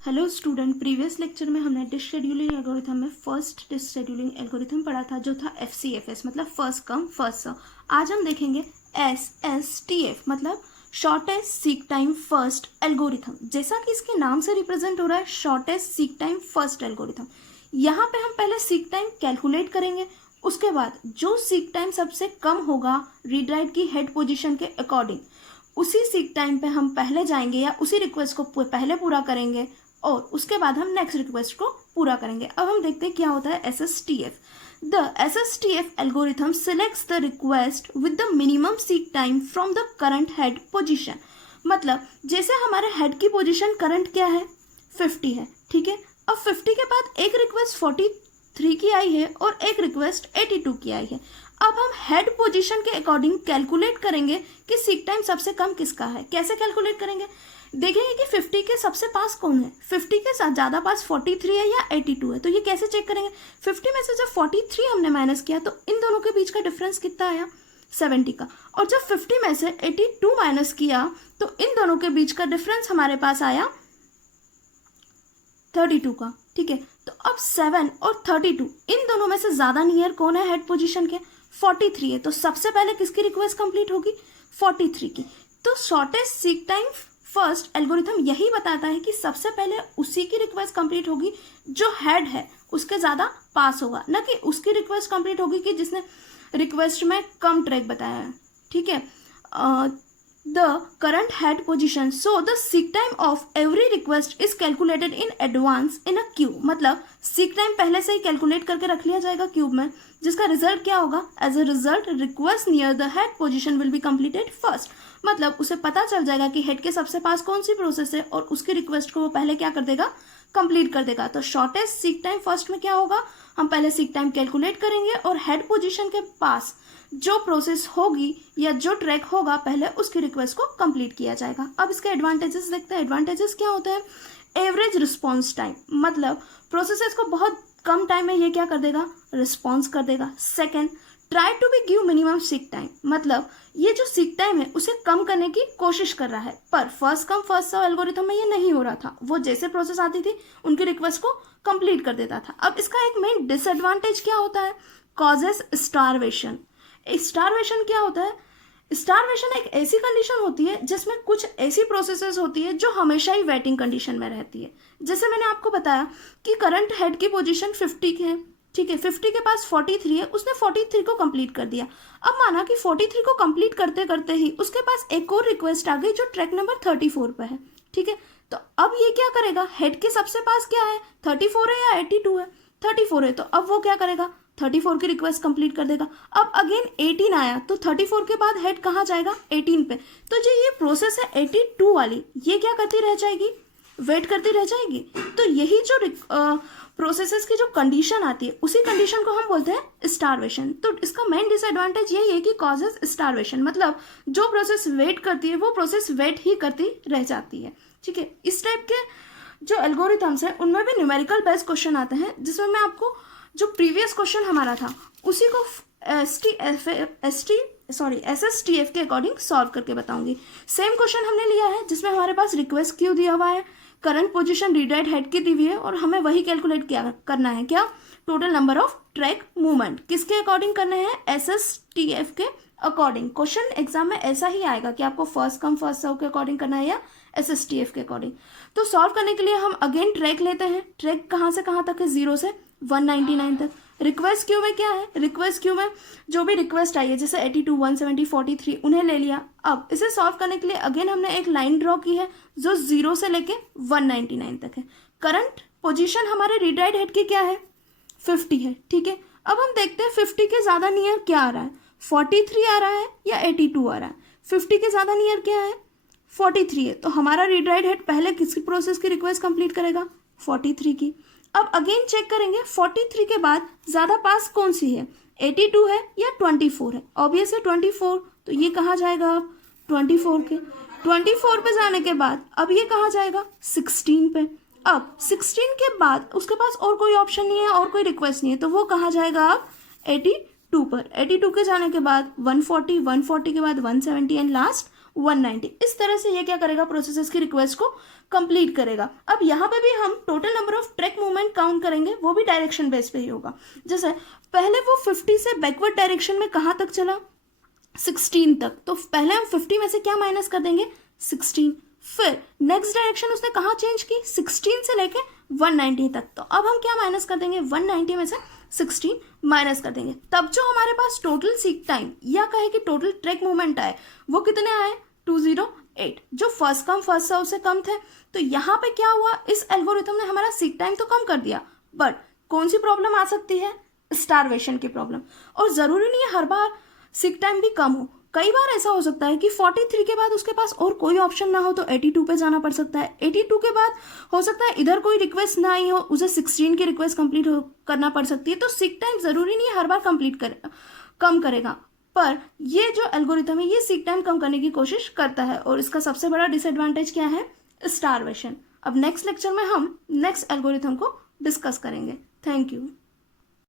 Hello student, previous lecture में हमने dish scheduling algorithm में फर्स्ट डिश शेड्यूलिंग एल्गोरिथम पढ़ा था जो था FCFS मतलब फर्स्ट कम फर्स्ट सर्व। आज हम देखेंगे SSTF मतलब shortest seek time first algorithm. जैसा कि इसके नाम से रिप्रेजेंट हो रहा है shortest seek time first algorithm. यहाँ पे हम पहले सीक टाइम कैलकुलेट करेंगे, उसके बाद जो सीक टाइम सबसे कम होगा रीड राइट की हेड पोजिशन के अकॉर्डिंग उसी सीक टाइम पे हम पहले जाएंगे या उसी रिक्वेस्ट को पहले पूरा करेंगे और उसके बाद हम नेक्स्ट रिक्वेस्ट को पूरा करेंगे। अब हम देखते हैं क्या होता है SSTF। The SSTF algorithm selects the request with the minimum seek time from the current head position. मतलब जैसे हमारे हेड की पोजीशन करंट क्या है 50 है, ठीक है। अब 50 के बाद एक रिक्वेस्ट 43 की आई है और एक रिक्वेस्ट 82 की आई है। अब हम हेड पोजीशन के अकॉर्डिंग कैलकुलेट करेंगे कि सीक टाइम सबसे कम किसका है। कैसे कैलकुलेट करेंगे, देखेंगे कि 50 के सबसे पास कौन है। 50 के साथ ज़्यादा पास 43 है या 82 है, तो ये कैसे चेक करेंगे। 50 में से जब 43 हमने माइनस किया तो इन दोनों के बीच का डिफरेंस कितना आया 70 का, और जब 50 में से 82 माइनस किया तो इन दोनों के बीच का डिफरेंस हमारे पास आया 32 का, ठीक है। तो अब 7 और 32 इन दोनों में से ज़्यादा नियर कौन है हेड पोजिशन के 43 है, तो सबसे पहले किसकी रिक्वेस्ट कंप्लीट होगी 43 की। तो shortest seek time first algorithm यही बताता है कि सबसे पहले उसी की रिक्वेस्ट कंप्लीट होगी जो हेड है उसके ज़्यादा पास होगा, ना कि उसकी रिक्वेस्ट कंप्लीट होगी कि जिसने रिक्वेस्ट में कम ट्रैक बताया है, ठीक है। The current head position so the seek time of every request is calculated in advance in a cube. मतलब सीक टाइम पहले से ही कैलकुलेट करके रख लिया जाएगा क्यूब में, जिसका रिजल्ट क्या होगा as a result request near the head position will be completed first. मतलब उसे पता चल जाएगा कि हेड के सबसे पास कौन सी प्रोसेस है और उसकी रिक्वेस्ट को वो पहले क्या कर देगा कंप्लीट कर देगा। तो शॉर्टेस्ट सीक टाइम फर्स्ट में क्या होगा, हम पहले सीक टाइम कैलकुलेट करेंगे और हेड पोजीशन के पास जो प्रोसेस होगी या जो ट्रैक होगा पहले उसकी रिक्वेस्ट को कंप्लीट किया जाएगा। अब इसके एडवांटेजेस देखते हैं। एडवांटेजेस क्या होते हैं, एवरेज रिस्पॉन्स टाइम, मतलब प्रोसेसेस को बहुत कम टाइम में ये क्या कर देगा रिस्पॉन्स कर देगा। Second, try to be give minimum seek time, मतलब ये जो सीक टाइम है उसे कम करने की कोशिश कर रहा है, पर first come first serve algorithm में ये नहीं हो रहा था। वो जैसे प्रोसेस आती थी उनकी रिक्वेस्ट को कंप्लीट कर देता था। अब इसका एक मेन डिसएडवांटेज क्या होता है, कॉजेस स्टारवेशन। स्टारवेशन क्या होता है, स्टारवेशन एक ऐसी कंडीशन होती है जिसमें कुछ ऐसी प्रोसेसेस होती है जो हमेशा ही वेटिंग कंडीशन में रहती है। जैसे मैंने आपको बताया कि करंट हेड की पोजीशन 50 की है, ठीक है। 50 के पास 43 है, उसने 43 को कंप्लीट कर दिया। अब माना कि 43 को कंप्लीट करते करते ही उसके पास एक और रिक्वेस्ट आ गई जो ट्रैक नंबर 34 पे है, ठीक है। तो अब ये क्या करेगा, हेड के सबसे पास क्या है 34 है या 82 है, 34 है, तो अब वो क्या करेगा 34 की रिक्वेस्ट कंप्लीट कर देगा। अब अगेन 18 आया तो 34 के बाद हेड कहाँ जाएगा 18 पे। तो जो ये प्रोसेस है 82 वाली ये क्या करती रह जाएगी, वेट करती रह जाएगी। तो यही जो प्रोसेसेस की जो कंडीशन आती है उसी कंडीशन को हम बोलते हैं स्टारवेशन। तो इसका मेन डिसएडवांटेज यही है कि कॉजेस स्टारवेशन, मतलब जो प्रोसेस वेट करती है वो प्रोसेस वेट ही करती रह जाती है, ठीक है। इस टाइप के जो एल्गोरिथम्स हैं उनमें भी न्यूमेरिकल बेस्ड क्वेश्चन आते हैं, जिसमें मैं आपको जो प्रीवियस क्वेश्चन हमारा था उसी को SSTF के अकॉर्डिंग सॉल्व करके बताऊंगी। सेम क्वेश्चन हमने लिया है जिसमें हमारे पास रिक्वेस्ट क्यू दिया हुआ है, current position read write head की दी हुई है और हमें वही कैलकुलेट करना है क्या, total number of track movement. किसके अकॉर्डिंग करने हैं SSTF के अकॉर्डिंग। क्वेश्चन एग्जाम में ऐसा ही आएगा कि आपको फर्स्ट कम फर्स्ट सर्व के अकॉर्डिंग करना है या SSTF के अकॉर्डिंग। तो सॉल्व करने के लिए हम अगेन ट्रैक लेते हैं। ट्रैक कहाँ से कहाँ तक है 0 से 199 तक। रिक्वेस्ट क्यू में क्या है, रिक्वेस्ट क्यू में जो भी रिक्वेस्ट आई है जैसे 82 170 43 उन्हें ले लिया। अब इसे सॉल्व करने के लिए अगेन हमने एक लाइन ड्रॉ की है जो 0 से लेके 199 तक है। करंट पोजीशन हमारे रीड राइट हेड की क्या है 50 है, ठीक है। अब हम देखते हैं 50 के ज़्यादा नियर क्या आ रहा है, 43 आ रहा है या 82 आ रहा है। 50 के ज़्यादा नियर क्या है 43 है, तो हमारा रीड राइट हेड पहले किसी प्रोसेस की रिक्वेस्ट कंप्लीट करेगा 43 की। अब अगेन चेक करेंगे 43 के बाद ज़्यादा पास कौन सी है 82 है या 24 है। ऑब्वियस है 24, तो ये कहाँ जाएगा अब 24 के 24 पे जाने के बाद अब ये कहाँ जाएगा 16 पे। अब 16 के बाद उसके पास और कोई ऑप्शन नहीं है और कोई रिक्वेस्ट नहीं है, तो वो कहाँ जाएगा अब 82 पर। 82 के जाने के बाद 140 के बाद 170 एंड लास्ट 190। इस तरह से ये क्या करेगा, प्रोसेसर्स की रिक्वेस्ट को कंप्लीट करेगा। अब यहाँ पे भी हम total number of track movement count करेंगे, वो भी डायरेक्शन बेस पे ही होगा। जैसे पहले वो 50 से बैकवर्ड डायरेक्शन में कहाँ तक चला, 16 तक, तो पहले हम 50 में से क्या माइनस कर देंगे, 16। फिर नेक्स्ट डायरेक्शन उसने कहाँ चेंज की, 16 से लेके 190 तक, तो अब हम क्या माइनस कर देंगे, 190 में से 16 माइनस कर देंगे। तब जो हमारे पास टोटल सीक टाइम या कहे कि टोटल ट्रैक मूवमेंट आए वो कितने आए, 208, जो फर्स्ट कम फर्स्ट सर्व से कम थे। तो यहाँ पे क्या हुआ, इस एल्गोरिथम ने हमारा सीक टाइम तो कम कर दिया, बट कौन सी प्रॉब्लम आ सकती है, स्टारवेशन की प्रॉब्लम। और ज़रूरी नहीं है हर बार सीक टाइम भी कम हो, कई बार ऐसा हो सकता है कि 43 के बाद उसके पास और कोई ऑप्शन ना हो तो 82 पे जाना पड़ सकता है। 82 के बाद हो सकता है इधर कोई रिक्वेस्ट ना आई हो, उसे 16 की रिक्वेस्ट कंप्लीट करना पड़ सकती है। तो सीक टाइम ज़रूरी नहीं है हर बार कम करेगा, पर ये जो एल्गोरिथम है ये सीक टाइम कम करने की कोशिश करता है, और इसका सबसे बड़ा डिसएडवांटेज क्या है, स्टारवेशन। अब नेक्स्ट लेक्चर में हम नेक्स्ट एल्गोरिथम को डिस्कस करेंगे। Thank you.